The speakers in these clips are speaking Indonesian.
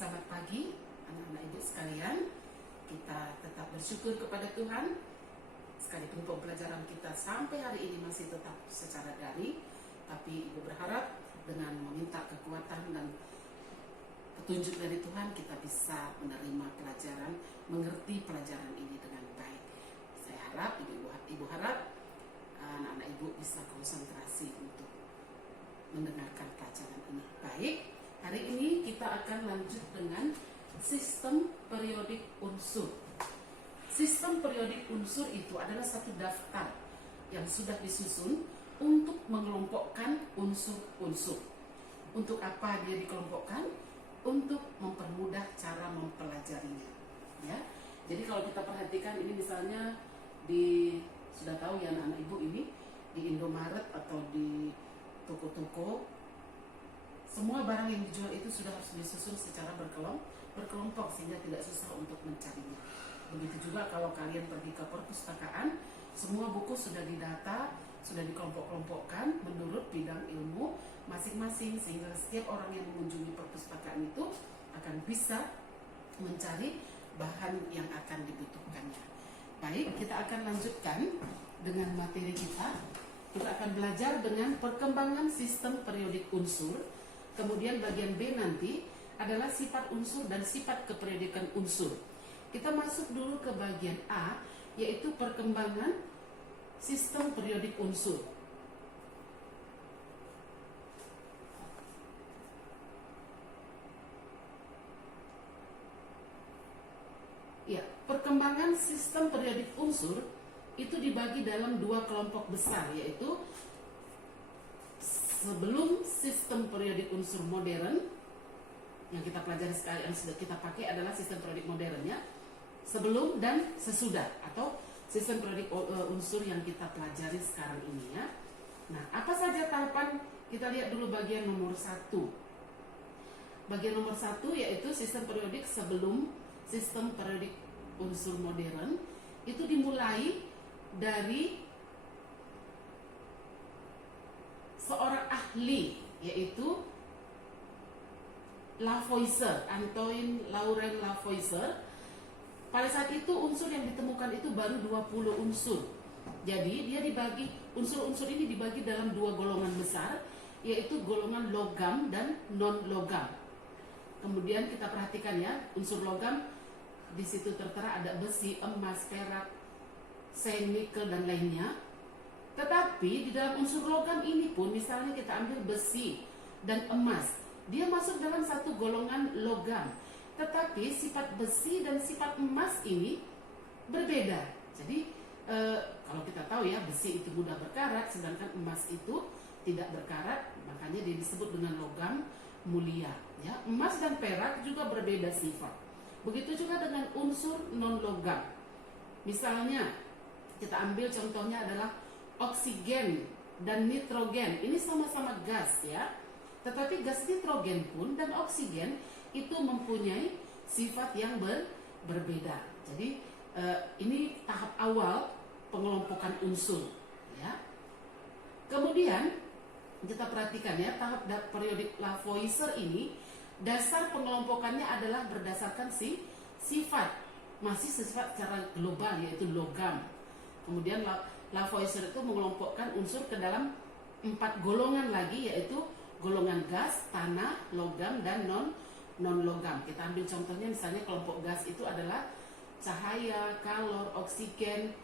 Selamat pagi anak-anak ibu sekalian. Kita tetap bersyukur kepada Tuhan. Sekalipun pembelajaran kita sampai hari ini masih tetap secara daring, tapi ibu berharap dengan meminta kekuatan dan petunjuk dari Tuhan kita bisa menerima pelajaran, mengerti pelajaran ini dengan baik. Saya harap ibu harap anak-anak ibu bisa konsentrasi untuk mendengarkan pelajaran ini. Baik, hari ini kita akan lanjut dengan sistem periodik unsur. Sistem periodik unsur itu adalah satu daftar yang sudah disusun untuk mengelompokkan unsur-unsur. Untuk apa dia dikelompokkan? Untuk mempermudah cara mempelajarinya. Ya, jadi kalau kita perhatikan ini misalnya sudah tahu ya anak-anak ibu ini di Indomaret atau di toko-toko, semua barang yang dijual itu sudah harus disusun secara berkelompok sehingga tidak susah untuk mencarinya. Begitu juga kalau kalian pergi ke perpustakaan, semua buku sudah didata, sudah dikelompok-kelompokkan menurut bidang ilmu masing-masing sehingga setiap orang yang mengunjungi perpustakaan itu akan bisa mencari bahan yang akan dibutuhkannya. Baik, kita akan lanjutkan dengan materi kita. Kita akan belajar dengan perkembangan sistem periodik unsur. Kemudian bagian B nanti adalah sifat unsur dan sifat keperiodikan unsur. Kita masuk dulu ke bagian A, yaitu perkembangan sistem periodik unsur. Ya, perkembangan sistem periodik unsur itu dibagi dalam dua kelompok besar, yaitu sebelum sistem periodik unsur modern yang kita pelajari sekarang, yang sudah kita pakai adalah sistem periodik modern ya, sebelum dan sesudah, atau sistem periodik unsur yang kita pelajari sekarang ini ya. Nah, apa saja tahapan? Kita lihat dulu bagian nomor 1. Bagian nomor 1 yaitu sistem periodik sebelum sistem periodik unsur modern. Itu dimulai dari seorang ahli, yaitu Lavoisier, Antoine Laurent Lavoisier. Pada saat itu unsur yang ditemukan itu baru 20 unsur. Jadi dia dibagi, unsur-unsur ini dibagi dalam dua golongan besar, yaitu golongan logam dan non-logam. Kemudian kita perhatikan ya, unsur logam di situ tertera ada besi, emas, perak, sen, nikel dan lainnya. Tetapi di dalam unsur logam ini pun, misalnya kita ambil besi dan emas, dia masuk dalam satu golongan logam. Tetapi sifat besi dan sifat emas ini berbeda. Jadi kalau kita tahu ya, besi itu mudah berkarat, sedangkan emas itu tidak berkarat, makanya dia disebut dengan logam mulia. Ya, emas dan perak juga berbeda sifat. Begitu juga dengan unsur non-logam. Misalnya kita ambil contohnya adalah oksigen dan nitrogen. Ini sama-sama gas ya. Tetapi gas nitrogen pun dan oksigen itu mempunyai sifat yang berbeda. Jadi ini tahap awal pengelompokan unsur ya. Kemudian kita perhatikan ya, tahap periodik Lavoisier ini dasar pengelompokannya adalah berdasarkan sifat, masih sifat secara global yaitu logam. Kemudian Lavoisier itu mengelompokkan unsur ke dalam 4 golongan lagi, yaitu golongan gas, tanah, logam, dan non-logam. Kita ambil contohnya, misalnya kelompok gas itu adalah cahaya, kalor, oksigen,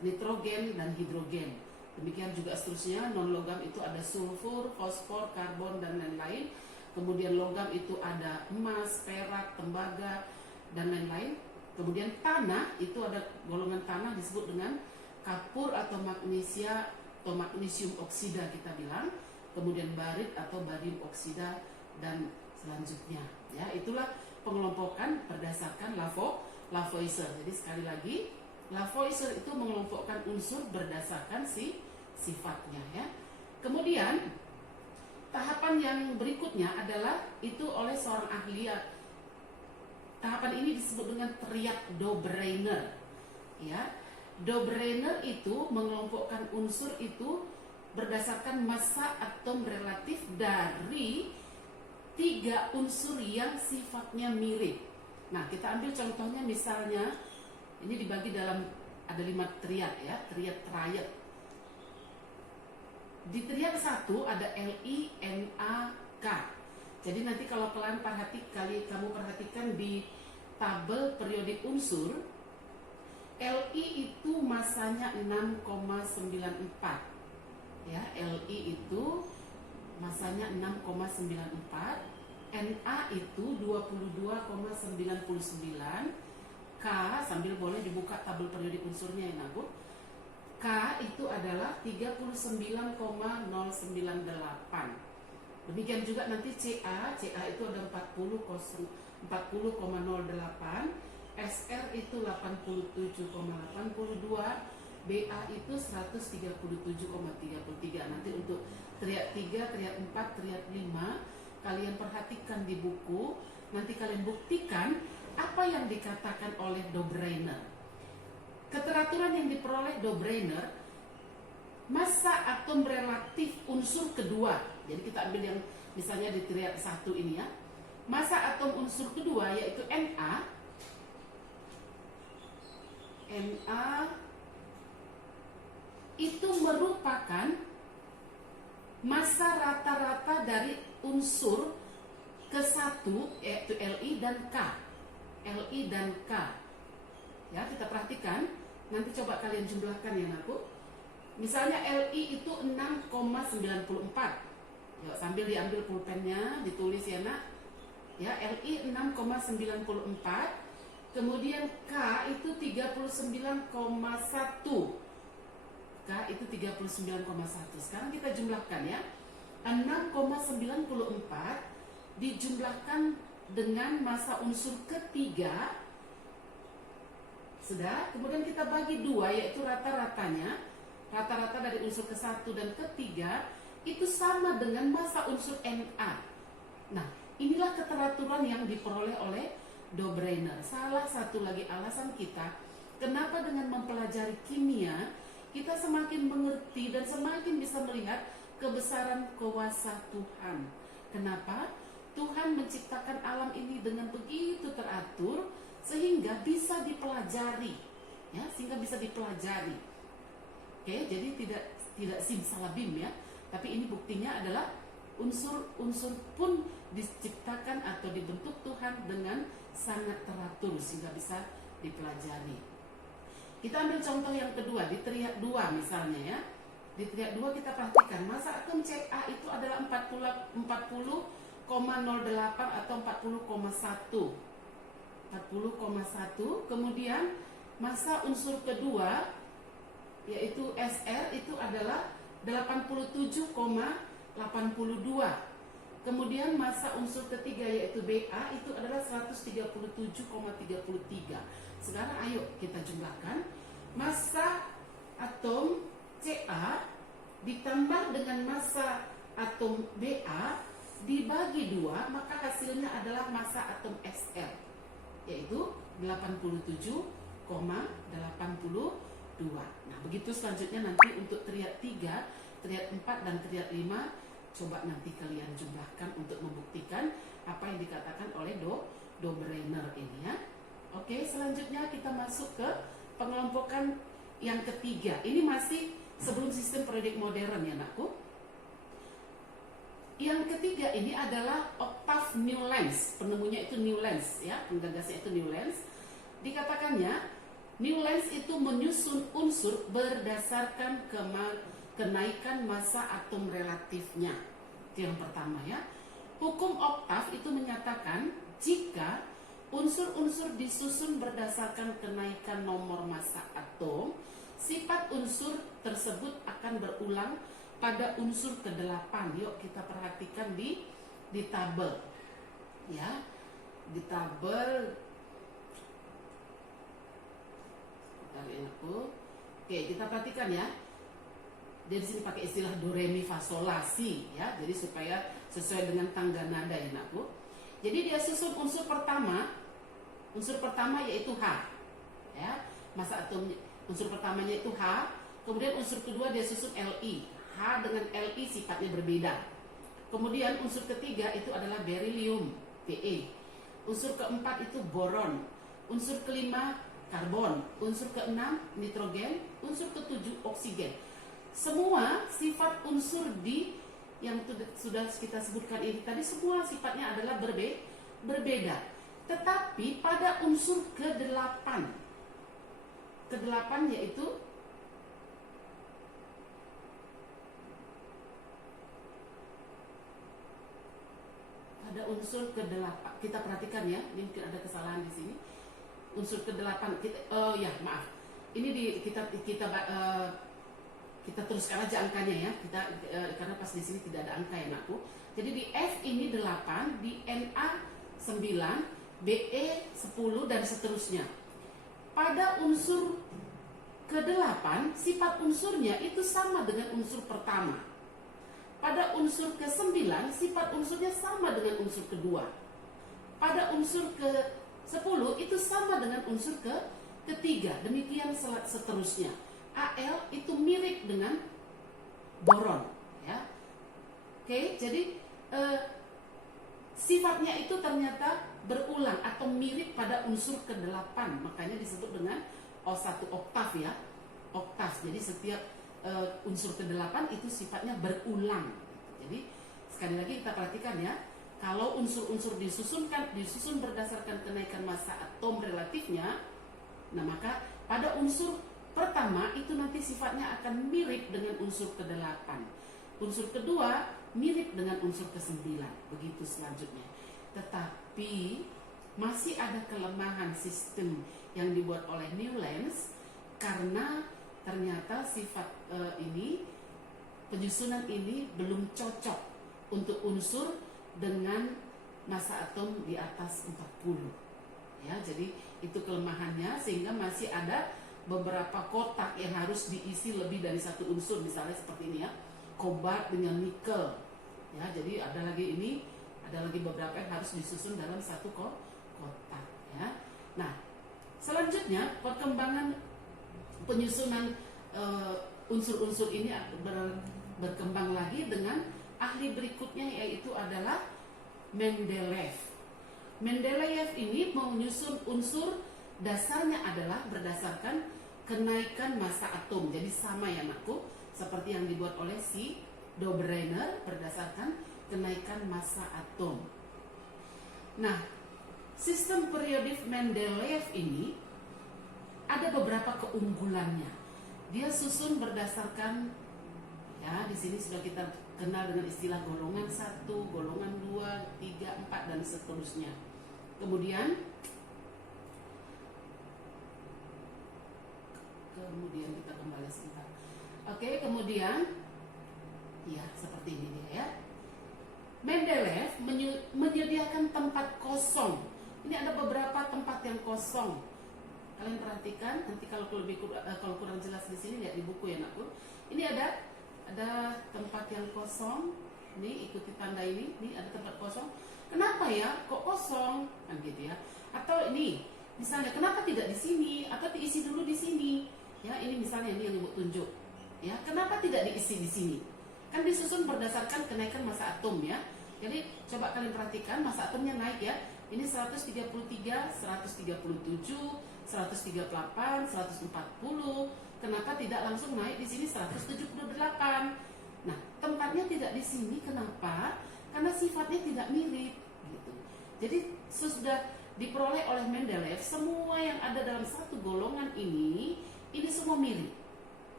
nitrogen, dan hidrogen. Demikian juga seterusnya, non-logam itu ada sulfur, fosfor, karbon, dan lain-lain. Kemudian logam itu ada emas, perak, tembaga, dan lain-lain. Kemudian tanah itu ada golongan tanah disebut dengan kapur atau magnesia atau magnesium oksida kita bilang. Kemudian barit atau barium oksida dan selanjutnya. Ya, itulah pengelompokan berdasarkan Lavoisier. Jadi sekali lagi, Lavoisier itu mengelompokkan unsur berdasarkan sifatnya ya. Kemudian tahapan yang berikutnya adalah itu oleh seorang ahli. Tahapan ini disebut dengan Triak-Dobereiner. Ya, Dobereiner itu mengelompokkan unsur itu berdasarkan massa atom relatif dari tiga unsur yang sifatnya mirip. Nah, kita ambil contohnya, misalnya ini dibagi dalam ada 5 triad ya, triad. Di triad 1 ada Li, Na, K. Jadi nanti kalau kamu perhatikan di tabel periodik unsur, Li itu masanya 6,94. Ya, Li itu masanya 6,94, Na itu 22,99, K sambil boleh dibuka tabel periodik unsurnya ya Nabu. K itu adalah 39,098. Demikian juga nanti CA itu ada 40,08, SR itu 87,82, BA itu 137,33. Nanti untuk triad 3, triad 4, triad 5 kalian perhatikan di buku. Nanti kalian buktikan apa yang dikatakan oleh Dobreiner. Keteraturan yang diperoleh Dobreiner, massa atom relatif unsur kedua. Jadi kita ambil yang misalnya di triad 1 ini ya. Massa atom unsur kedua yaitu Na itu merupakan massa rata-rata dari unsur ke-1 yaitu Li dan K. Ya, kita perhatikan. Nanti coba kalian jumlahkan ya Naku. Misalnya Li itu 6,94. Yuk, sambil diambil pulpennya, ditulis ya Nak. Ya, Li 6,94. Kemudian K itu 39,1. K itu 39,1. Sekarang kita jumlahkan ya. 6,94 dijumlahkan dengan massa unsur ketiga. Sudah, kemudian kita bagi 2 yaitu rata-ratanya. Rata-rata dari unsur ke-1 dan ke-3 itu sama dengan massa unsur Na. Nah, inilah keteraturan yang diperoleh oleh Dobreiner. Salah satu lagi alasan kita kenapa dengan mempelajari kimia kita semakin mengerti dan semakin bisa melihat kebesaran kuasa Tuhan. Kenapa? Tuhan menciptakan alam ini dengan begitu teratur sehingga bisa dipelajari, ya, sehingga bisa dipelajari. Oke, jadi tidak simsalabim ya, tapi ini buktinya adalah unsur-unsur pun diciptakan atau dibentuk Tuhan dengan sangat teratur sehingga bisa dipelajari. Kita ambil contoh yang kedua di triad 2 misalnya ya. Di triad 2 kita perhatikan massa atom Ca itu adalah 40,08 atau 40,1. Kemudian massa unsur kedua yaitu Sr itu adalah 87,82. Kemudian massa unsur ketiga yaitu Ba itu adalah 137,33. Sekarang ayo kita jumlahkan. Massa atom Ca ditambah dengan massa atom Ba dibagi 2, maka hasilnya adalah massa atom Sr yaitu 87,82. Nah, begitu selanjutnya nanti untuk triad 3, triad 4 dan triad 5 coba nanti kalian jumlahkan untuk membuktikan apa yang dikatakan oleh Dobreiner ini ya. Oke, selanjutnya kita masuk ke pengelompokan yang ketiga. Ini masih sebelum sistem periodik modern ya Nakku. Yang ketiga ini adalah Octave Newlands. Penemunya itu Newlands ya, penggagasnya itu Newlands. Dikatakannya Newlands itu menyusun unsur berdasarkan kenaikan massa atom relatifnya. Itu yang pertama ya. Hukum Octave itu menyatakan jika unsur-unsur disusun berdasarkan kenaikan nomor massa atom, sifat unsur tersebut akan berulang pada unsur ke-8. Yuk kita perhatikan di tabel. Ya. Di tabel. Oke, kita perhatikan ya. Dia di sini pakai istilah do re mi fa sol la si ya. Jadi supaya sesuai dengan tangga nada ya Nakku. Jadi dia susun unsur pertama yaitu H. Ya, massa atom unsur pertamanya itu H. Kemudian unsur kedua dia susun Li. H dengan Li sifatnya berbeda. Kemudian unsur ketiga itu adalah berilium, Fe. Unsur keempat itu boron. Unsur kelima karbon. Unsur keenam nitrogen. Unsur ketujuh oksigen. Semua sifat unsur di yang sudah kita sebutkan ini tadi semua sifatnya adalah berbeda. Tetapi pada unsur ke-8 yaitu pada unsur ke-8, kita perhatikan ya, ini mungkin ada kesalahan di sini. Unsur ke-8 ini kita teruskan aja angkanya ya, karena pas di sini tidak ada angka ya anakku. Jadi di F ini 8, di Na 9, Be 10 dan seterusnya. Pada unsur ke-8 sifat unsurnya itu sama dengan unsur pertama. Pada unsur ke-9 sifat unsurnya sama dengan unsur kedua. Pada unsur ke-10 itu sama dengan unsur ketiga. Demikian seterusnya. Al itu mirip dengan boron, ya. Oke, jadi sifatnya itu ternyata berulang atau mirip pada unsur ke-8, makanya disebut dengan O1 oktav ya, oktav. Jadi setiap unsur ke-8 itu sifatnya berulang. Jadi sekali lagi kita perhatikan ya, kalau unsur-unsur disusun berdasarkan kenaikan massa atom relatifnya, nah maka pada unsur pertama itu nanti sifatnya akan mirip dengan unsur ke-8. Unsur kedua mirip dengan unsur ke-9. Begitu selanjutnya. Tetapi masih ada kelemahan sistem yang dibuat oleh Newlands karena ternyata sifat penyusunan ini belum cocok untuk unsur dengan massa atom di atas 40. Ya, jadi itu kelemahannya sehingga masih ada beberapa kotak yang harus diisi lebih dari satu unsur, misalnya seperti ini ya, kobalt dengan nikel ya. Jadi ada lagi beberapa yang harus disusun dalam satu kotak ya. Nah, selanjutnya perkembangan penyusunan unsur-unsur ini berkembang lagi dengan ahli berikutnya, yaitu adalah Mendeleev. Mendeleev ini menyusun unsur dasarnya adalah berdasarkan kenaikan massa atom. Jadi sama ya anakku, seperti yang dibuat oleh si Dobreiner berdasarkan kenaikan massa atom. Nah, sistem periodik Mendeleev ini ada beberapa keunggulannya. Dia susun berdasarkan, ya di sini sudah kita kenal dengan istilah golongan 1, golongan 2, 3, 4 dan seterusnya. Kemudian kita kembali sebentar. Oke, kemudian ya seperti ini dia ya. Mendeleev menyediakan tempat kosong. Ini ada beberapa tempat yang kosong. Kalian perhatikan nanti kalau kurang jelas di sini lihat di buku ya anakku. Ini ada tempat yang kosong. Nih ikuti tanda ini. Nih ada tempat kosong. Kenapa ya? Kok kosong? Kan gitu ya. Atau ini misalnya kenapa tidak di sini atau diisi dulu di sini? Ya, ini misalnya ini yang Ibu tunjuk. Ya, kenapa tidak diisi di sini? Kan disusun berdasarkan kenaikan massa atom ya. Jadi coba kalian perhatikan massa atomnya naik ya. Ini 133, 137, 138, 140. Kenapa tidak langsung naik di sini 178? Nah, tempatnya tidak di sini. Kenapa? Karena sifatnya tidak mirip gitu. Jadi sudah diperoleh oleh Mendeleev semua yang ada dalam satu golongan ini semua mirip.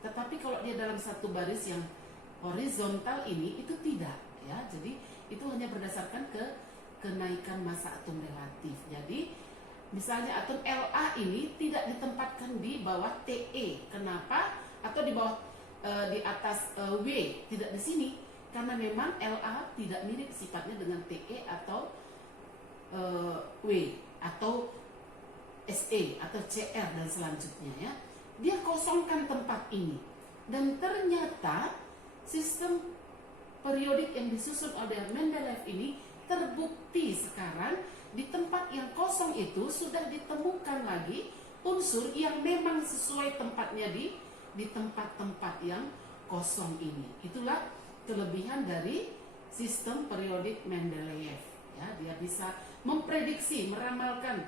Tetapi kalau dia dalam satu baris yang horizontal ini itu tidak ya. Jadi itu hanya berdasarkan kenaikan massa atom relatif. Jadi misalnya atom La ini tidak ditempatkan di bawah Te. Kenapa? Atau di bawah di atas W, tidak di sini. Karena memang La tidak mirip sifatnya dengan Te atau W atau Se atau Cr dan selanjutnya ya. Dia kosongkan tempat ini. Dan ternyata sistem periodik yang disusun oleh Mendeleev ini terbukti sekarang di tempat yang kosong itu sudah ditemukan lagi unsur yang memang sesuai tempatnya di tempat-tempat yang kosong ini. Itulah kelebihan dari sistem periodik Mendeleev. Ya, dia bisa memprediksi, meramalkan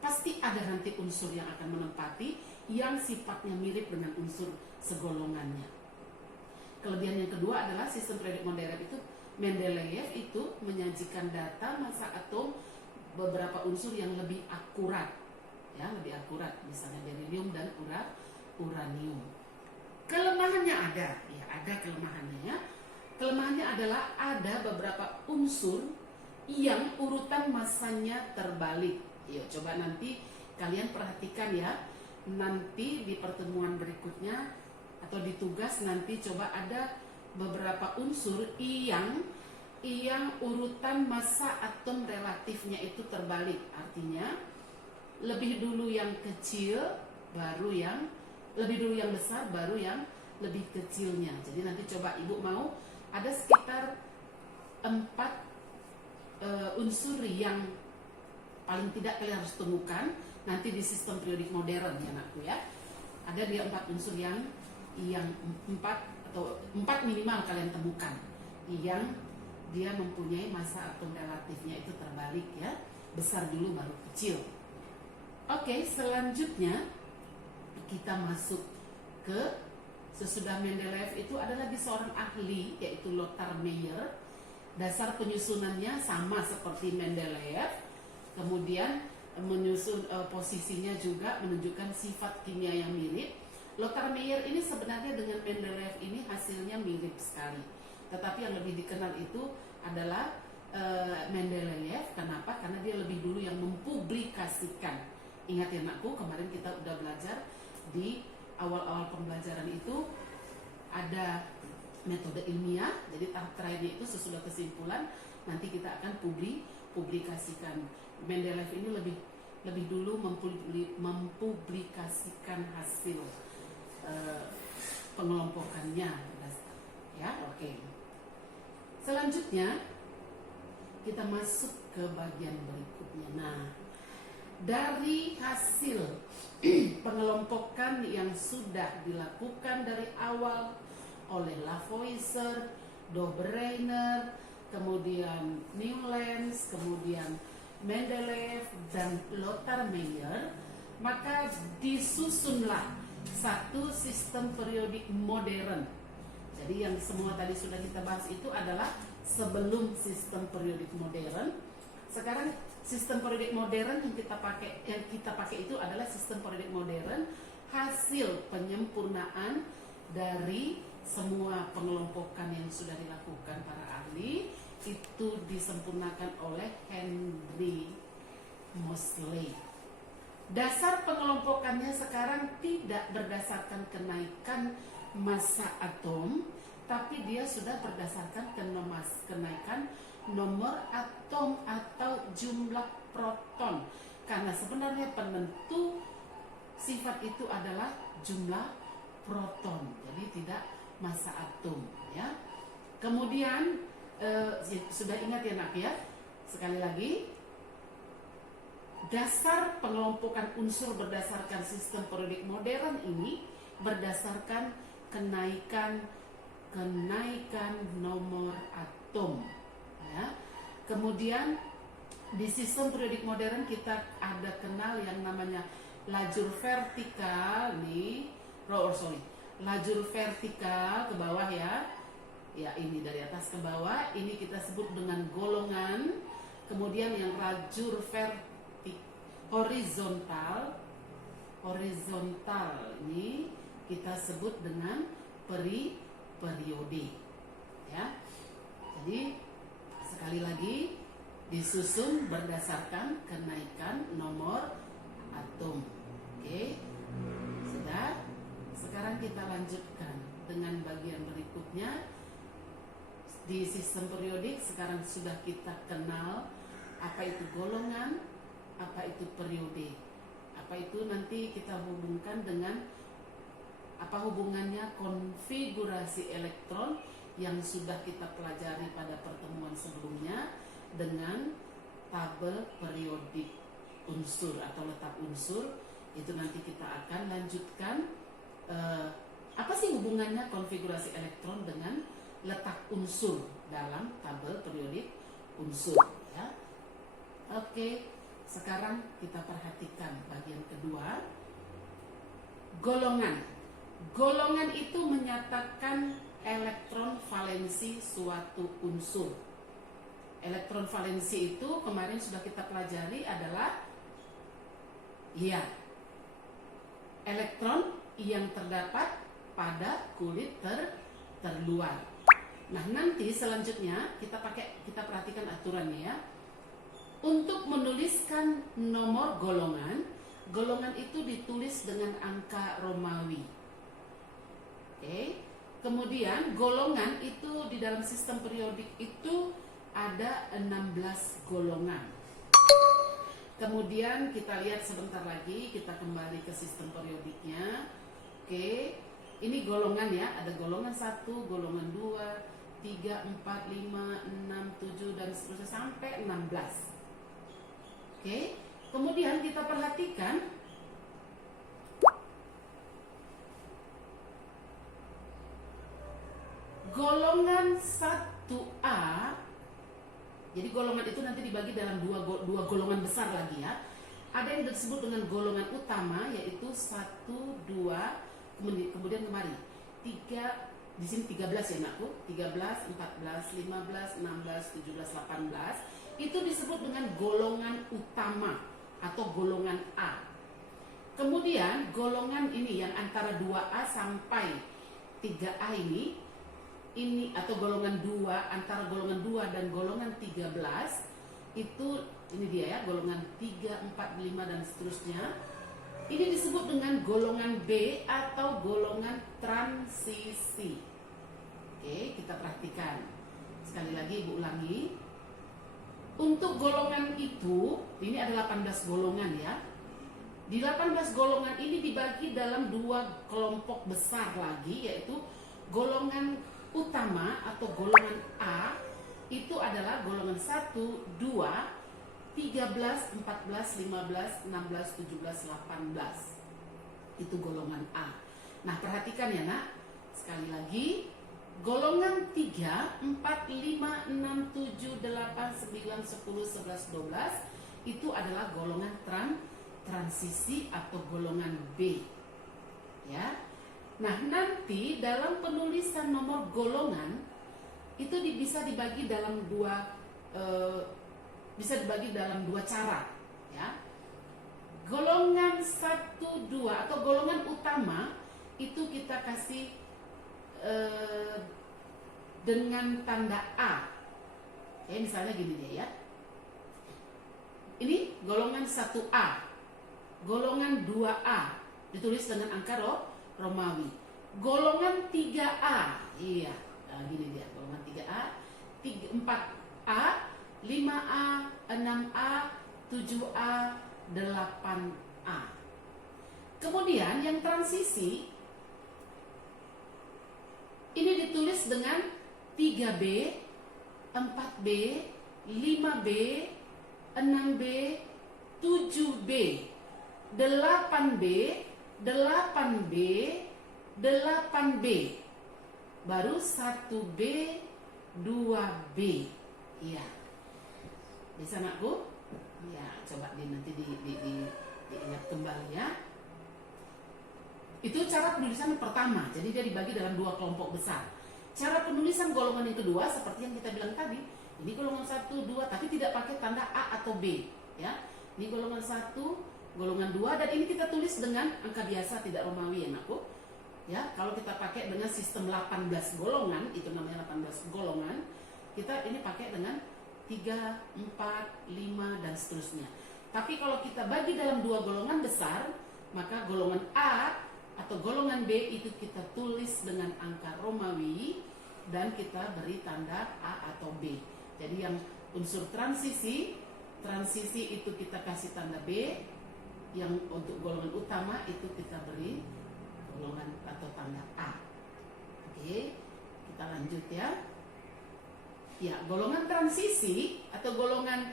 pasti ada nanti unsur yang akan menempati yang sifatnya mirip dengan unsur segolongannya. Kelebihan yang kedua adalah sistem periodik modern itu Mendeleev itu menyajikan data massa atom beberapa unsur yang lebih akurat, ya lebih akurat, misalnya berilium dan uranium. Kelemahannya ada, ya ada kelemahannya ya. Kelemahannya adalah ada beberapa unsur yang urutan massanya terbalik. Yuk coba nanti kalian perhatikan ya. Nanti di pertemuan berikutnya atau di tugas nanti coba ada beberapa unsur yang urutan massa atom relatifnya itu terbalik. Artinya lebih dulu yang kecil baru yang besar baru yang lebih kecilnya. Jadi nanti coba ibu mau ada sekitar 4 unsur yang paling tidak kalian harus temukan nanti di sistem periodik modern ya anakku ya. Ada dia 4 unsur yang 4 minimal kalian temukan yang dia mempunyai massa atom relatifnya itu terbalik ya, besar dulu baru kecil. Oke, selanjutnya kita masuk ke sesudah Mendeleev itu ada lagi seorang ahli yaitu Lothar Meyer. Dasar penyusunannya sama seperti Mendeleev, kemudian menyusun posisinya juga menunjukkan sifat kimia yang mirip. Lothar Meyer ini sebenarnya dengan Mendeleev ini hasilnya mirip sekali, tetapi yang lebih dikenal itu adalah Mendeleev. Kenapa? Karena dia lebih dulu yang mempublikasikan. Ingat ya anakku, kemarin kita udah belajar di awal-awal pembelajaran itu ada metode ilmiah. Jadi tahap terakhirnya itu sesudah kesimpulan nanti kita akan publikasikan. Mendeleev ini lebih dulu mempublikasikan hasil pengelompokannya ya. Oke. Selanjutnya kita masuk ke bagian berikutnya. Nah, dari hasil pengelompokan yang sudah dilakukan dari awal oleh Lavoisier, Dobreiner, kemudian Newlands, kemudian Mendeleev dan Lothar Meyer, maka disusunlah satu sistem periodik modern. Jadi yang semua tadi sudah kita bahas itu adalah sebelum sistem periodik modern. Sekarang sistem periodik modern yang kita pakai itu adalah sistem periodik modern hasil penyempurnaan dari semua pengelompokan yang sudah dilakukan para ahli, itu disempurnakan oleh Henry Moseley. Dasar pengelompokannya sekarang tidak berdasarkan kenaikan massa atom, tapi dia sudah berdasarkan kenaikan nomor atom atau jumlah proton. Karena sebenarnya penentu sifat itu adalah jumlah proton, jadi tidak massa atom ya. Kemudian sudah ingat ya nak ya, sekali lagi dasar pengelompokan unsur berdasarkan sistem periodik modern ini berdasarkan kenaikan nomor atom ya. Kemudian di sistem periodik modern kita ada kenal yang namanya lajur vertikal nih, lajur vertikal ke bawah ya. Ya ini dari atas ke bawah, ini kita sebut dengan golongan. Kemudian yang lajur horizontal ini kita sebut dengan periode ya. Jadi sekali lagi disusun berdasarkan kenaikan nomor atom. Oke, sudah. Sekarang kita lanjutkan dengan bagian berikutnya. Di sistem periodik sekarang sudah kita kenal apa itu golongan, apa itu periode, apa itu nanti kita hubungkan dengan apa hubungannya konfigurasi elektron yang sudah kita pelajari pada pertemuan sebelumnya dengan tabel periodik unsur atau letak unsur. Itu nanti kita akan lanjutkan apa sih hubungannya konfigurasi elektron dengan letak unsur dalam tabel periodik unsur ya. Oke, sekarang kita perhatikan bagian kedua. Golongan. Golongan itu menyatakan elektron valensi suatu unsur. Elektron valensi itu kemarin sudah kita pelajari adalah ya, elektron yang terdapat pada kulit terluar. Nah, nanti selanjutnya kita perhatikan aturannya ya. Untuk menuliskan nomor golongan, golongan itu ditulis dengan angka Romawi. Oke. Kemudian golongan itu di dalam sistem periodik itu ada 16 golongan. Kemudian kita lihat sebentar lagi, kita kembali ke sistem periodiknya. Oke. Ini golongan ya, ada golongan 1, golongan 2, 3, 4, 5, 6, 7 dan seterusnya sampai 16. Oke. Kemudian kita perhatikan golongan 1A. Jadi golongan itu nanti dibagi dalam dua golongan besar lagi ya. Ada yang disebut dengan golongan utama yaitu 1, 2, kemudian kemari 3, di sini 13 ya anakku, 13, 14, 15, 16, 17, 18 itu disebut dengan golongan utama atau golongan A. Kemudian golongan ini yang antara 2A sampai 3A ini atau golongan 2, antara golongan 2 dan golongan 13 itu ini dia ya, golongan 3, 4, 5 dan seterusnya. Ini disebut dengan golongan B atau golongan transisi. Oke, kita perhatikan. Sekali lagi Ibu ulangi. Untuk golongan itu, ini ada 18 golongan ya. Di 18 golongan ini dibagi dalam dua kelompok besar lagi, yaitu golongan utama atau golongan A itu adalah golongan 1, 2, 13, 14, 15, 16, 17, 18. Itu golongan A. Nah, perhatikan ya nak. Sekali lagi, golongan 3, 4, 5, 6, 7, 8, 9, 10, 11, 12 itu adalah golongan transisi atau golongan B. Ya. Nah, nanti dalam penulisan nomor golongan itu bisa dibagi dalam dua cara, ya. Golongan 1, 2 atau golongan utama itu kita kasih dengan tanda A. Oke, misalnya gini deh ya. Ini golongan 1A. Golongan 2A ditulis dengan angka Romawi. Golongan 3A. Iya, nah, gini dia, golongan 3A, 4A, 5A, 6A, 7A, 8A. Kemudian yang transisi ini ditulis dengan 3B, 4B, 5B, 6B, 7B, 8B, 8B, 8B, baru 1B, 2B. Iya, bisa anakku? Ya, coba nanti diingat kembali ya. Itu cara penulisan pertama, jadi dia dibagi dalam dua kelompok besar. Cara penulisan golongan yang kedua seperti yang kita bilang tadi, ini golongan 1, 2 tapi tidak pakai tanda A atau B ya. Ini golongan 1, golongan 2 dan ini kita tulis dengan angka biasa tidak Romawi ya anakku. Ya, kalau kita pakai dengan sistem 18 golongan, itu namanya 18 golongan, kita ini pakai dengan 3, 4, 5 dan seterusnya. Tapi kalau kita bagi dalam dua golongan besar, maka golongan A atau golongan B itu kita tulis dengan angka Romawi dan kita beri tanda A atau B. Jadi yang unsur transisi itu kita kasih tanda B, yang untuk golongan utama itu kita beri golongan atau tanda A. Oke, kita lanjut ya. Ya, golongan transisi atau golongan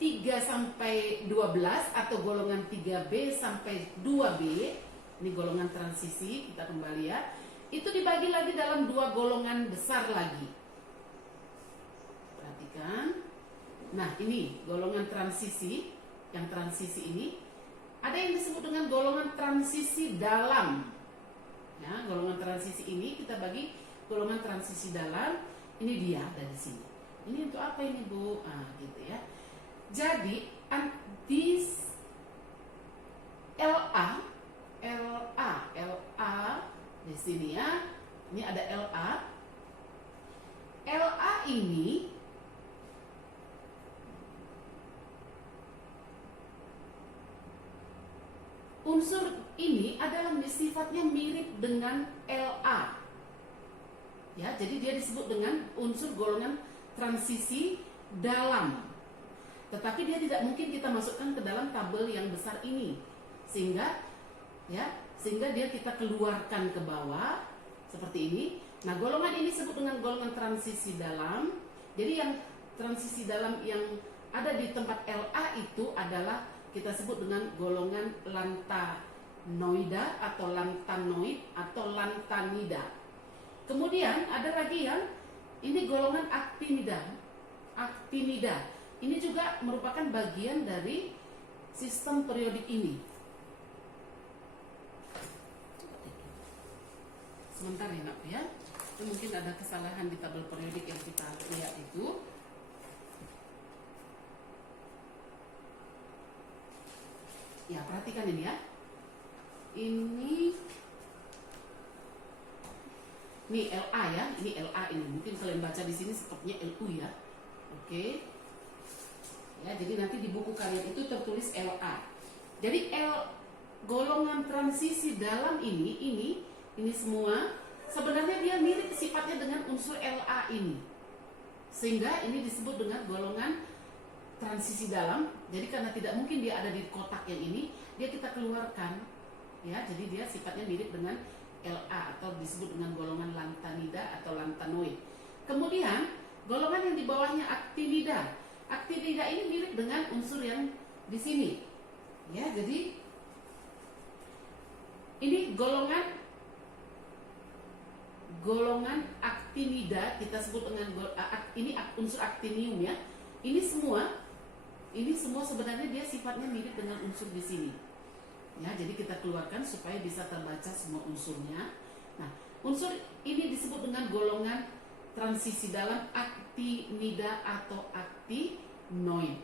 3 sampai 12 atau golongan 3B sampai 2B, ini golongan transisi, kita kembali ya. itu dibagi lagi dalam dua golongan besar lagi. Perhatikan. Nah, ini golongan transisi. Yang transisi ini ada yang disebut dengan golongan transisi dalam. Ya, golongan transisi ini kita bagi golongan transisi dalam. Ini dia dari sini. Ini untuk apa ini, Bu? Gitu ya. Jadi this LA di sini ya. Ini ada LA. LA ini unsur ini adalah sifatnya mirip dengan LA. Ya, jadi dia disebut dengan unsur golongan transisi dalam. Tetapi dia tidak mungkin kita masukkan ke dalam tabel yang besar ini. Sehingga dia kita keluarkan ke bawah seperti ini. Nah, golongan ini disebut dengan golongan transisi dalam. Jadi yang transisi dalam yang ada di tempat LA itu adalah kita sebut dengan golongan lantanoida atau lantanoid atau lantanida. Kemudian ada lagi yang ini golongan actinida. Ini juga merupakan bagian dari sistem periodik ini. Sebentar ya, Nak ya. Itu mungkin ada kesalahan di tabel periodik yang kita lihat itu. Ya, perhatikan ini ya. Ini LA ya, ini LA ini. Mungkin kalian baca di sini sepertinya LU ya. Oke. Ya, jadi nanti di buku kalian itu tertulis LA. Jadi golongan transisi dalam ini semua sebenarnya dia mirip sifatnya dengan unsur LA ini. Sehingga ini disebut dengan golongan transisi dalam. Jadi karena tidak mungkin dia ada di kotak yang ini, dia kita keluarkan. Ya, jadi dia sifatnya mirip dengan LA atau disebut dengan golongan lantanida atau lantanoid. Kemudian golongan yang di bawahnya actinida. Actinida ini mirip dengan unsur yang di sini. Ya, jadi ini golongan actinida kita sebut dengan ini unsur actinium ya. Ini semua sebenarnya dia sifatnya mirip dengan unsur di sini. Ya, jadi kita keluarkan supaya bisa terbaca semua unsurnya. Nah, unsur ini disebut dengan golongan transisi dalam actinida atau actinoid.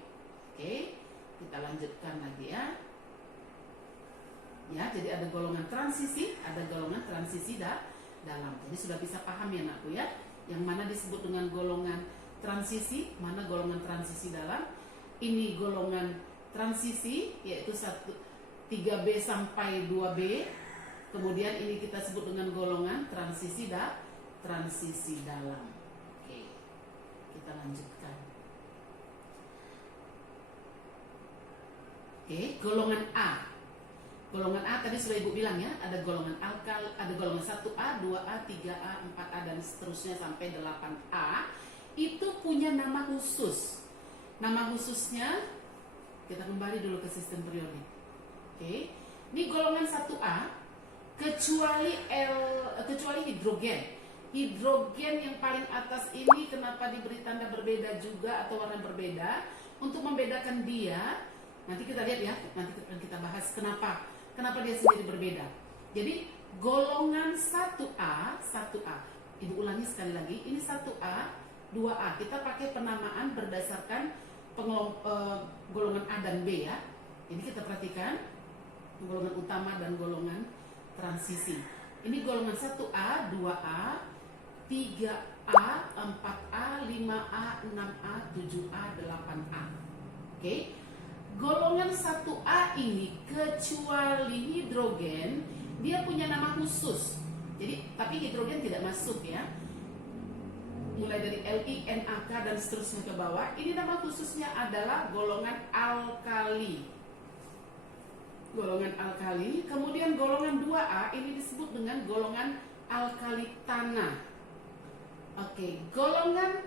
Oke, kita lanjutkan lagi ya. Ya, jadi ada golongan transisi, ada golongan transisi dalam. Jadi sudah bisa paham ya, Nakku ya. Yang mana disebut dengan golongan transisi, mana golongan transisi dalam. Ini golongan transisi yaitu 3B sampai 2B. Kemudian ini kita sebut dengan golongan transisi dalam. Oke. Kita lanjutkan. Oke, golongan A. Golongan A tadi sudah Ibu bilang ya, ada golongan alkal, ada golongan 1A, 2A, 3A, 4A dan seterusnya sampai 8A. Itu punya nama khusus. Nama khususnya kita kembali dulu ke sistem periodik. Oke. Ini golongan 1A kecuali hidrogen. Hidrogen yang paling atas ini kenapa diberi tanda berbeda juga atau warna berbeda? Untuk membedakan dia, nanti kita lihat ya, nanti kita bahas kenapa dia sendiri berbeda. Jadi golongan 1A, Ibu ulangi sekali lagi, ini 1A, 2A. Kita pakai penamaan berdasarkan golongan A dan B ya. Ini kita perhatikan golongan utama dan golongan transisi. Ini golongan 1A, 2A, 3A, 4A, 5A, 6A, 7A, 8A. Oke. Golongan 1A ini kecuali hidrogen, dia punya nama khusus. Jadi, tapi hidrogen tidak masuk ya. Mulai dari Li, NaK dan seterusnya ke bawah. Ini nama khususnya adalah golongan alkali. Golongan alkali. Kemudian golongan 2A ini disebut dengan golongan alkali tanah. Oke, golongan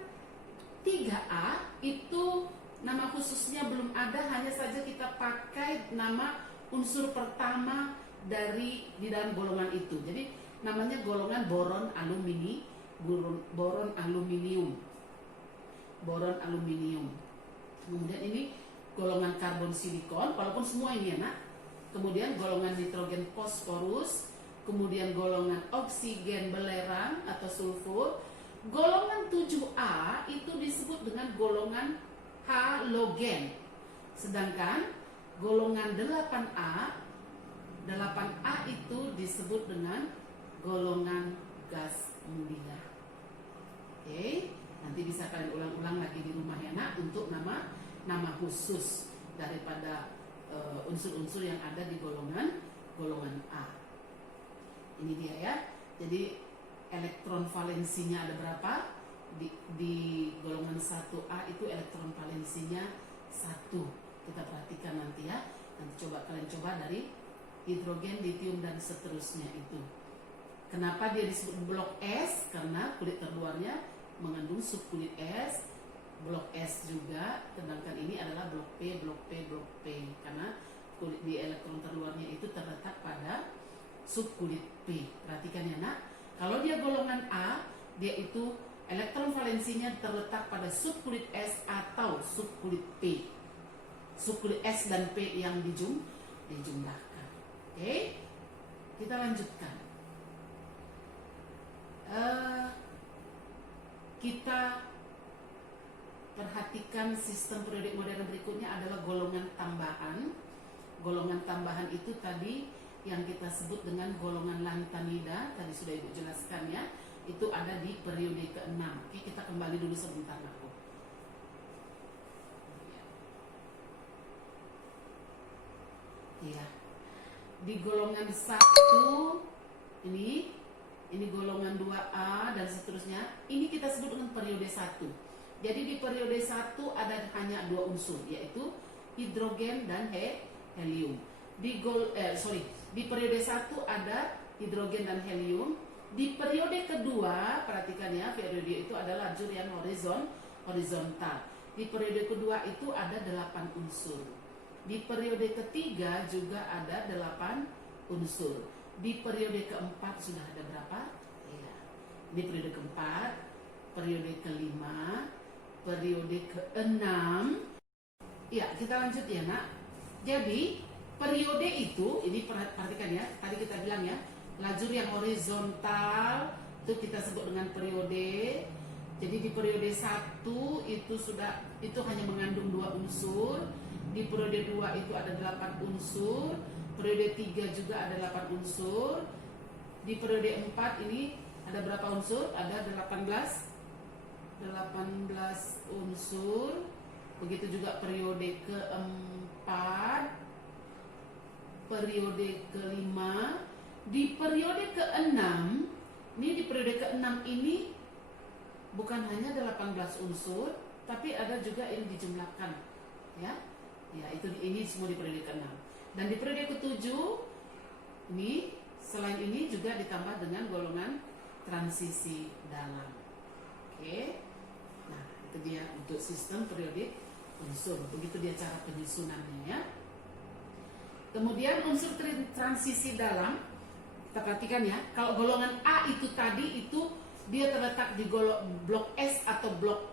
3A itu nama khususnya belum ada, hanya saja kita pakai nama unsur pertama di dalam golongan itu. Jadi namanya golongan boron aluminium. Boron aluminium. Kemudian ini golongan karbon silikon, walaupun semua ini ya nak. Kemudian golongan nitrogen fosforus, kemudian golongan oksigen belerang atau sulfur. Golongan 7A itu disebut dengan golongan halogen. Sedangkan golongan 8A itu disebut dengan golongan gas mulia. Oke, nanti bisa kalian ulang-ulang lagi di rumah ya nak, untuk nama khusus daripada unsur-unsur yang ada di golongan A. Ini dia ya. Jadi elektron valensinya ada berapa? Di golongan 1A itu elektron valensinya 1. Kita perhatikan nanti ya. Nanti kalian coba dari hidrogen, litium dan seterusnya itu. Kenapa dia disebut blok S? Karena kulit terluarnya mengandung subkulit S, blok S juga, sedangkan ini adalah blok P, blok P, blok P, karena kulit di elektron terluarnya itu terletak pada subkulit P. Perhatikan ya nak, kalau dia golongan A, dia itu elektron valensinya terletak pada subkulit S atau subkulit P. Subkulit S dan P yang dijumlahkan. Oke, kita lanjutkan. Kita perhatikan sistem periodik modern berikutnya adalah golongan tambahan. Golongan tambahan itu tadi yang kita sebut dengan golongan lantanida, tadi sudah Ibu jelaskan ya. Itu ada di periode ke-6. Oke, kita kembali dulu sebentar aku. Iya. Di golongan 1 ini golongan 2A dan seterusnya. Ini kita sebut dengan periode 1. Jadi di periode 1 ada hanya 2 unsur, yaitu hidrogen dan helium. Di periode 1 ada hidrogen dan helium. Di periode kedua, perhatikan ya, periode itu adalah lajur yang horizontal. Di periode kedua itu ada 8 unsur. Di periode ketiga juga ada 8 unsur. Di periode keempat sudah ada berapa? Ya. Di periode keempat, periode kelima, periode ke-6. Ya, kita lanjut ya nak. Jadi periode itu, ini perhatikan ya, tadi kita bilang ya, lajur yang horizontal itu kita sebut dengan periode. Jadi di periode 1 itu hanya mengandung 2 unsur. Di periode 2 itu ada 8 unsur. Periode 3 juga ada 8 unsur. Di periode 4 ini ada berapa unsur? Ada 18 unsur. Begitu juga periode keempat, periode kelima. Di periode ke-6, di periode ke-6 ini bukan hanya 18 unsur, tapi ada juga yang dijumlahkan, ya. Ya, ini semua di periode ke-6. Dan di periode ke-7 ini selain ini juga ditambah dengan golongan transisi dalam. Oke. Nah, itu dia untuk sistem periodik unsur. Begitu dia cara penyusunannya ya. Kemudian unsur transisi dalam, kita perhatikan ya, kalau golongan A itu tadi itu dia terletak di blok S atau blok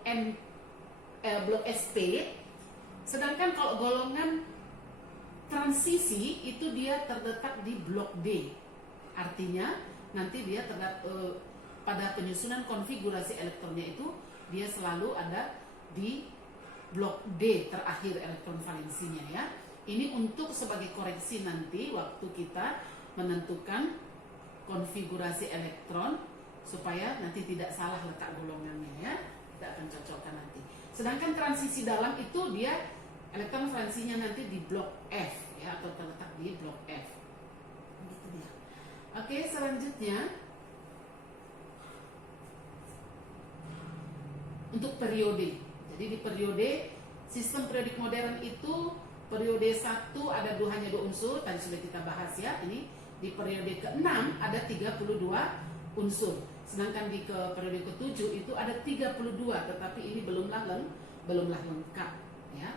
blok SP. Sedangkan kalau golongan transisi itu dia terletak di blok D. Artinya nanti dia pada penyusunan konfigurasi elektronnya itu dia selalu ada di blok D terakhir elektron valensinya ya. Ini untuk sebagai koreksi nanti waktu kita menentukan konfigurasi elektron supaya nanti tidak salah letak golongannya ya. Kita akan cocokkan nanti. Sedangkan transisi dalam itu dia elektron valensinya nanti di blok F ya, atau terletak di blok F. Gitu dia. Oke, selanjutnya untuk periode. Jadi di periode sistem periodik modern itu periode 1 ada hanya 2 unsur, tadi sudah kita bahas ya. Ini di periode ke-6 ada 32 unsur. Sedangkan di periode ke-7 itu ada 32, tetapi ini belumlah lengkap ya.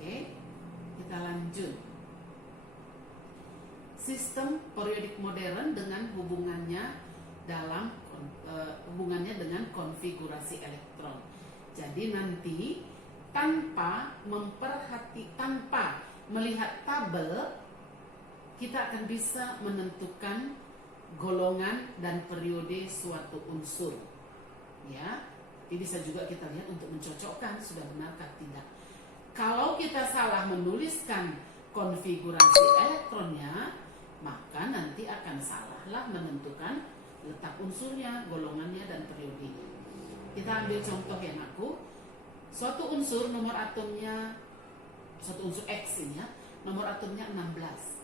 Oke, kita lanjut. sistem periodik modern dengan hubungannya dengan konfigurasi elektron. Jadi nanti tanpa melihat tabel, kita akan bisa menentukan golongan dan periode suatu unsur. Ya, ini bisa juga kita lihat untuk mencocokkan sudah benarkah tidak. Kalau kita salah menuliskan konfigurasi elektronnya, maka nanti akan salahlah menentukan letak unsurnya, golongannya, dan periodenya. Kita ambil contoh ya Nakku. Suatu unsur nomor atomnya, suatu unsur X ini ya, nomor atomnya 16.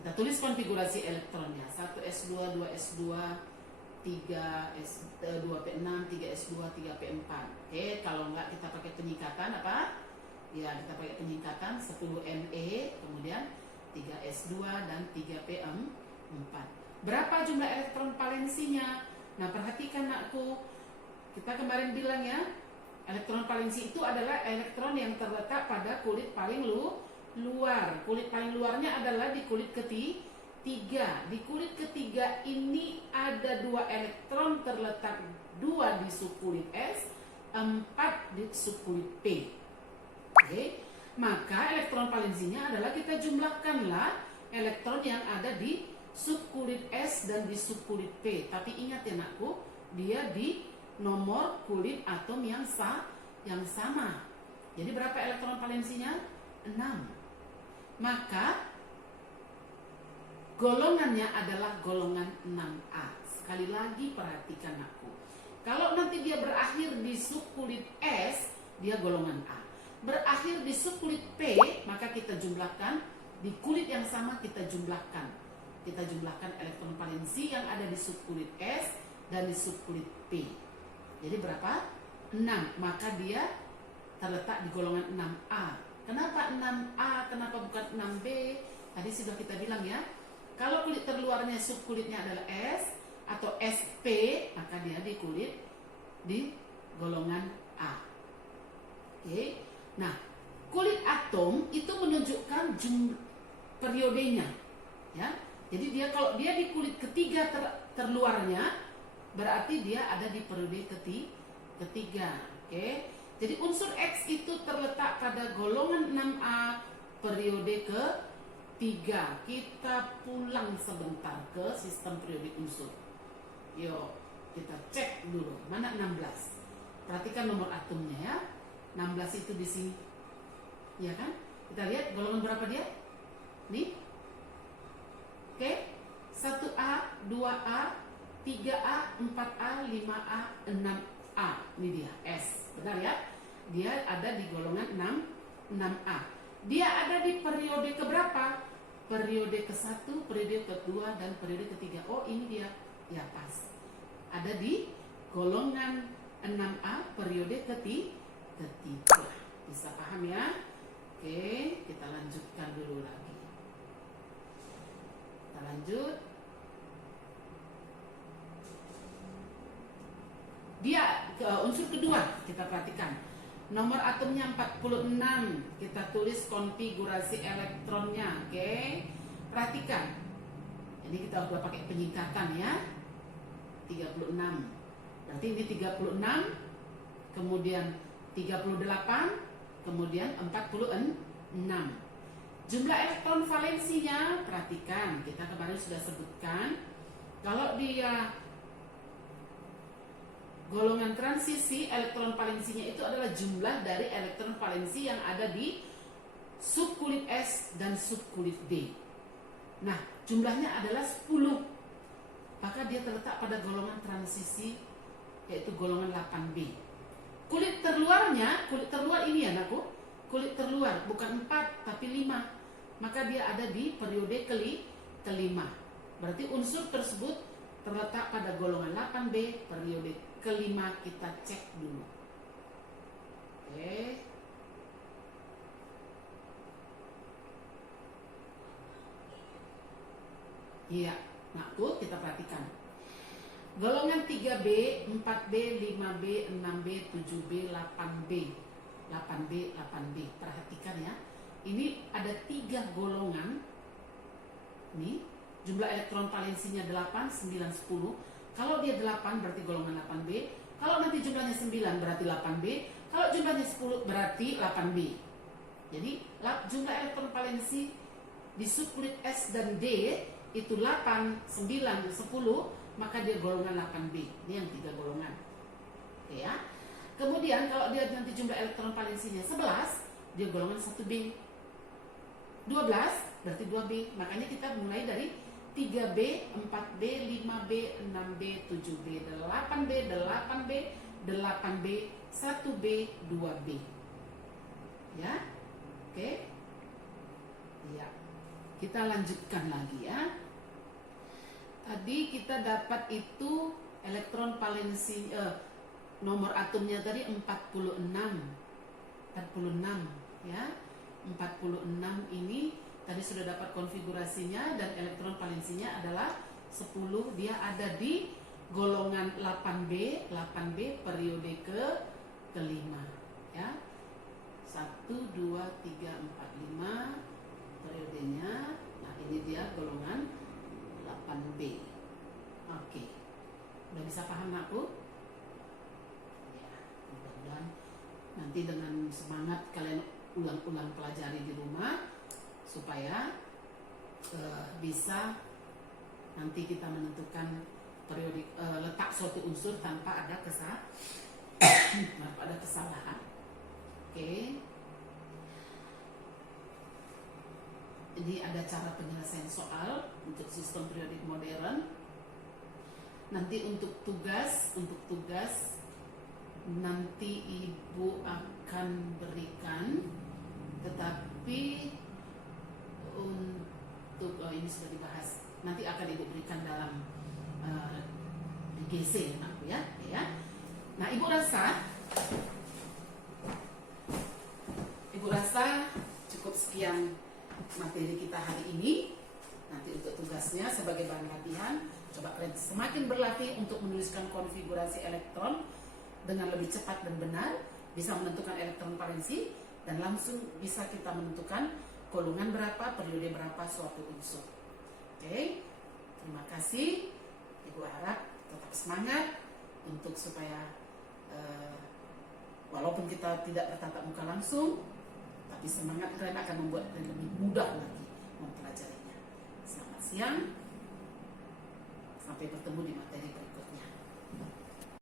Kita tulis konfigurasi elektronnya, 1s2, 2s2, 2p6, 3s2, 3p4. Oke, kalau enggak kita pakai penyingkatan apa? Ya, kita pakai penyingkatan 10Me, kemudian 3s2 dan 3p4. Berapa jumlah elektron valensinya? Nah, perhatikan Nakku. Kita kemarin bilang ya, elektron valensi itu adalah elektron yang terletak pada kulit paling luar. Kulit paling luarnya adalah di kulit ketiga. Di kulit ketiga ini ada 2 elektron terletak 2 di subkulit S, 4 di subkulit P. Oke, maka elektron valensinya adalah kita jumlahkanlah elektron yang ada di subkulit S dan di subkulit P. Tapi ingat ya Nakku, dia di nomor kulit atom yang sama. Jadi berapa elektron valensinya? 6. Maka golongannya adalah golongan 6A. Sekali lagi perhatikan Nakku. Kalau nanti dia berakhir di subkulit S, dia golongan A. Berakhir di subkulit P, maka kita jumlahkan di kulit yang sama, kita jumlahkan elektron valensi yang ada di subkulit S dan di subkulit P. Jadi berapa? 6. Maka dia terletak di golongan 6A. Kenapa 6A? Kenapa bukan 6B? Tadi sudah kita bilang ya. Kalau kulit terluarnya subkulitnya adalah S atau SP, maka dia di golongan A. Oke. Nah, kulit atom itu menunjukkan periodenya, ya. Jadi dia kalau dia di kulit ketiga terluarnya, berarti dia ada di periode ketiga. Oke. Jadi unsur X itu terletak pada golongan 6A periode ketiga. Kita pulang sebentar ke sistem periodik unsur. Yuk, kita cek dulu mana 16. Perhatikan nomor atomnya ya. 16 itu di sini. Ya kan? Kita lihat golongan berapa dia? Nih. Oke. 1A, 2A, 3A, 4A, 5A, 6A. Ini dia S. Benar ya? Dia ada di golongan 6A. Dia ada di periode keberapa? Periode ke-1, periode ke-2, dan periode ketiga. Oh, ini dia. Ya, pas. Ada di golongan 6A periode ketiga. Bisa paham ya? Oke, kita lanjutkan dulu lagi. Kita lanjut. Dia unsur kedua, kita perhatikan. Nomor atomnya 46. Kita tulis konfigurasi elektronnya, oke? Perhatikan. Ini kita udah pakai penyingkatan ya. 36. Berarti ini 36, kemudian 38, kemudian 46. Jumlah elektron valensinya, perhatikan, kita kemarin sudah sebutkan, kalau dia golongan transisi, elektron valensinya itu adalah jumlah dari elektron valensi yang ada di subkulit S dan subkulit D. Nah, jumlahnya adalah 10. Maka dia terletak pada golongan transisi, yaitu golongan 8B. Kulit terluar ini ya Nakku, kulit terluar bukan 4 tapi 5. Maka dia ada di periode kelima. Berarti unsur tersebut terletak pada golongan 8B, periode kelima. Kita cek dulu. Oke. Iya, Nakku, kita perhatikan. Golongan 3B, 4B, 5B, 6B, 7B, 8B. 8B. Perhatikan ya. Ini ada 3 golongan Ini jumlah elektron valensinya 8, 9, 10. Kalau dia 8 berarti golongan 8B. Kalau nanti jumlahnya 9 berarti 8B. Kalau jumlahnya 10 berarti 8B. Jadi jumlah elektron valensi di subunit S dan D itu 8, 9, 10, maka dia golongan 8B. Ini yang 3 golongan. Oke ya. Kemudian kalau dia nanti jumlah elektron valensinya 11, dia golongan 1B. 12 berarti 2B. Makanya kita mulai dari 3B, 4B, 5B, 6B, 7B, 8B, 8B, 8B, 1B, 2B. Ya. Oke. Ya. Kita lanjutkan lagi ya. Tadi kita dapat itu elektron valensi nomor atomnya tadi 46 ya. 46 ini tadi sudah dapat konfigurasinya dan elektron valensinya adalah 10. Dia ada di golongan 8B periode kelima ya. 1, 2, 3, 4, 5 periodenya. Nah ini dia golongan 8B. Oke. Udah bisa paham aku? Ya, mudah-mudahan nanti dengan semangat kalian ulang-ulang pelajari di rumah supaya bisa nanti kita menentukan periodik letak suatu unsur tanpa ada kesalahan. Oke. Ini ada cara penyelesaian soal untuk sistem periodik modern. Nanti untuk tugas nanti Ibu akan berikan, tetapi untuk ini sudah dibahas. Nanti akan Ibu berikan dalam di GC aku ya. Nah, Ibu rasa cukup sekian materi kita hari ini. Nanti untuk tugasnya sebagai bahan latihan, coba kalian semakin berlatih untuk menuliskan konfigurasi elektron dengan lebih cepat dan benar, bisa menentukan elektron valensi dan langsung bisa kita menentukan golongan berapa, periode berapa suatu unsur. Oke, terima kasih. Ibu harap tetap semangat untuk supaya walaupun kita tidak bertatap muka langsung, tapi semangat kalian akan membuat kalian lebih mudah lagi mempelajarinya. Selamat siang, sampai bertemu di materi berikutnya.